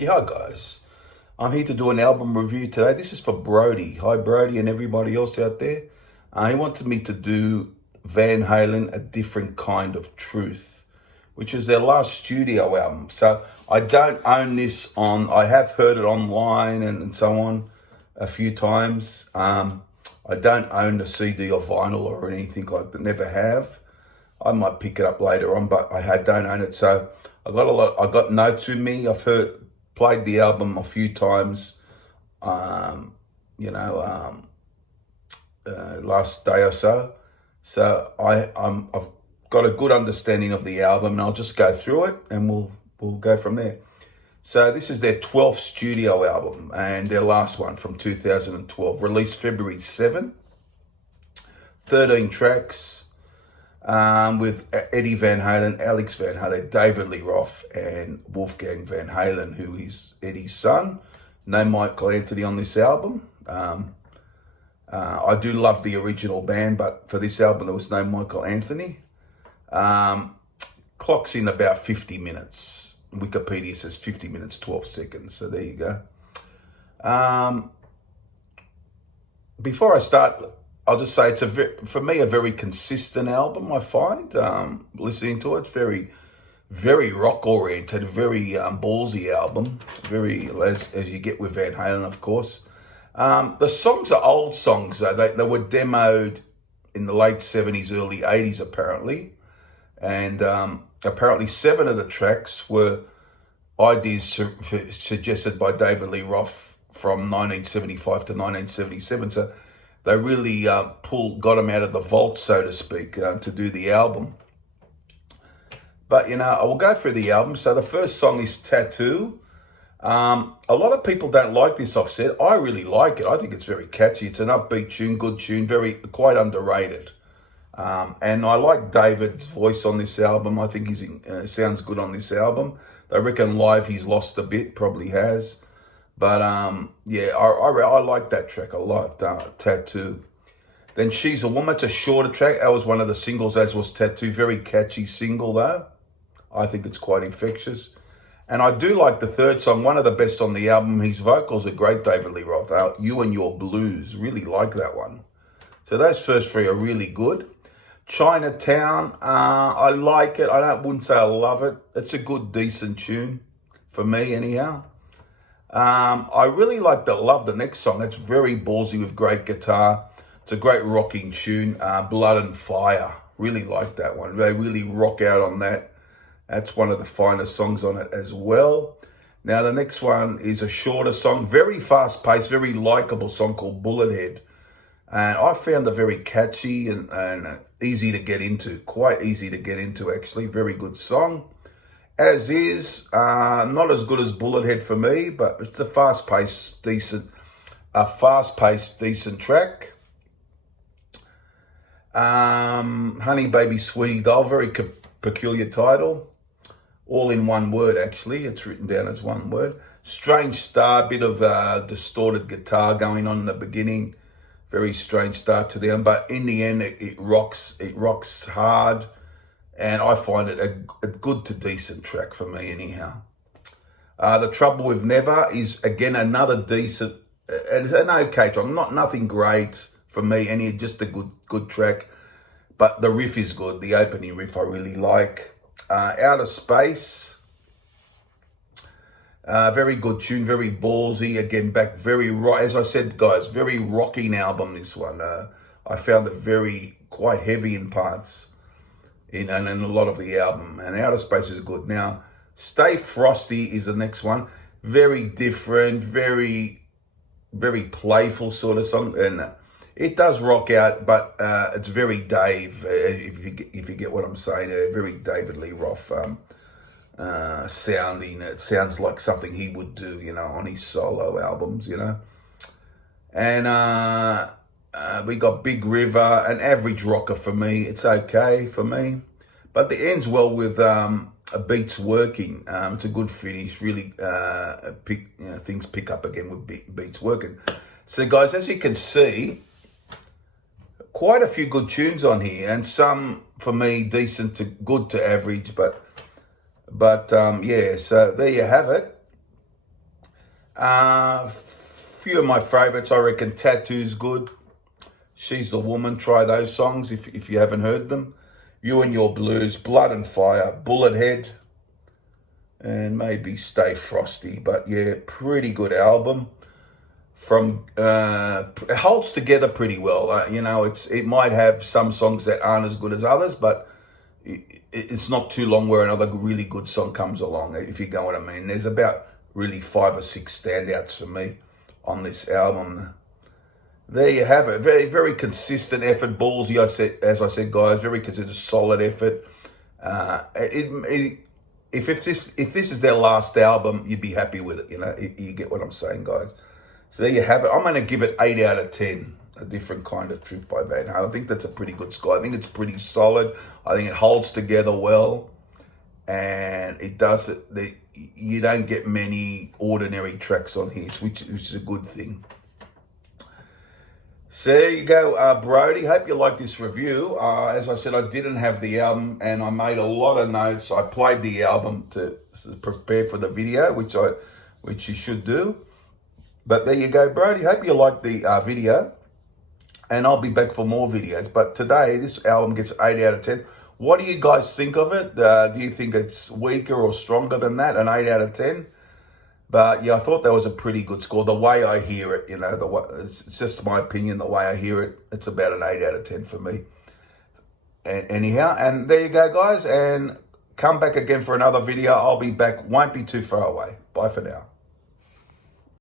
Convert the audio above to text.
Yeah, hi guys. I'm here to do an album review today. This is for Brody. Hi, Brody, and everybody else out there. He wanted me to do Van Halen, A Different Kind of Truth, which is their last studio album. So I don't own this I have heard it online and so on a few times. I don't own the CD or vinyl or anything like that, never have. I might pick it up later on, but don't own it. So I got notes with me. Played the album a few times, um, last day or so. So I've got a good understanding of the album, and I'll just go through it, and we'll go from there. So this is their 12th studio album, and their last one from 2012, released February 7, 13 tracks. With Eddie Van Halen, Alex Van Halen, David Lee Roth, and Wolfgang Van Halen, who is Eddie's son. No Michael Anthony on this album. I do love the original band, but for this album, there was no Michael Anthony. Clock's in about 50 minutes. Wikipedia says 50 minutes, 12 seconds. So there you go. Before I start, I'll just say for me, a very consistent album, I find. Listening to it, very, very rock-oriented, very ballsy album. Very, as you get with Van Halen, of course. The songs are old songs, though. They were demoed in the late 70s, early 80s, apparently. And apparently 7 of the tracks were ideas suggested by David Lee Roth from 1975 to 1977. So they really got him out of the vault, so to speak, to do the album. But, I will go through the album. So the first song is Tattoo. A lot of people don't like this offset. I really like it. I think it's very catchy. It's an upbeat tune, good tune, quite underrated. And I like David's voice on this album. I think he sounds good on this album. I reckon live he's lost a bit, probably has. But yeah, I like that track a lot, Tattoo. Then She's a Woman, it's a shorter track. That was one of the singles, as was Tattoo. Very catchy single though. I think it's quite infectious. And I do like the third song, one of the best on the album. His vocals are great, David Lee Roth. You and Your Blues, really like that one. So those first three are really good. Chinatown, I like it. Wouldn't say I love it. It's a good, decent tune for me anyhow. I really love the next song. It's very ballsy with great guitar. It's a great rocking tune. Blood and Fire. Really like that one. They really rock out on that. That's one of the finest songs on it as well. Now the next one is a shorter song, very fast paced, very likable song called Bullethead. And I found it very catchy and easy to get into. Quite easy to get into actually. Very good song. As is, not as good as Bullethead for me, but it's a fast-paced, decent track. Honey Baby Sweetie Doll, very peculiar title. All in one word, actually. It's written down as one word. Strange Star, bit of distorted guitar going on in the beginning. Very strange start to the end, but in the end, it rocks hard. And I find it a good to decent track for me anyhow. The Trouble with Never is, again, another decent, an okay track. Nothing great for me, just a good track. But the riff is good. The opening riff I really like. Outer Space, very good tune, very ballsy. Again, as I said, guys, very rocking album, this one. I found it quite heavy in parts. And in a lot of the album, and Outer Space is good. Now, Stay Frosty is the next one. Very different, very, very playful sort of song, and it does rock out, but it's very Dave, if you get what I'm saying. Very David Lee Roth sounding. It sounds like something he would do, on his solo albums, And we got Big River, an average rocker for me. It's okay for me. But the ends well with Beats Working. It's a good finish. Really, things pick up again with Beats Working. So, guys, as you can see, quite a few good tunes on here. And some, for me, decent to good to average. But yeah, so there you have it. Few of my favorites, I reckon Tattoo's good. She's the Woman, try those songs if you haven't heard them. You and Your Blues, Blood and Fire, Bullet Head, and maybe Stay Frosty. But yeah, pretty good album. From it holds together pretty well. You know, it might have some songs that aren't as good as others, but it's not too long where another really good song comes along, if you know what I mean. There's about really 5 or 6 standouts for me on this album. There you have it. Very, very consistent effort. Ballsy, as I said, guys, very consistent, solid effort. If this is their last album, you'd be happy with it. You know, you get what I'm saying, guys. So there you have it. I'm going to give it 8 out of 10. A Different Kind of Truth by Van Halen. I think that's a pretty good score. I think it's pretty solid. I think it holds together well, and it does it. You don't get many ordinary tracks on here, which is a good thing. So there you go, Brody. Hope you like this review. As I said, I didn't have the album, and I made a lot of notes. I played the album to prepare for the video, which you should do. But there you go, Brody. Hope you liked the video, and I'll be back for more videos. But today, this album gets 8 out of 10. What do you guys think of it? Do you think it's weaker or stronger than that? An 8 out of 10? But yeah, I thought that was a pretty good score. The way I hear it, you know, it's just my opinion. The way I hear it, it's about an 8 out of 10 for me. And anyhow, and there you go, guys. And come back again for another video. I'll be back. Won't be too far away. Bye for now.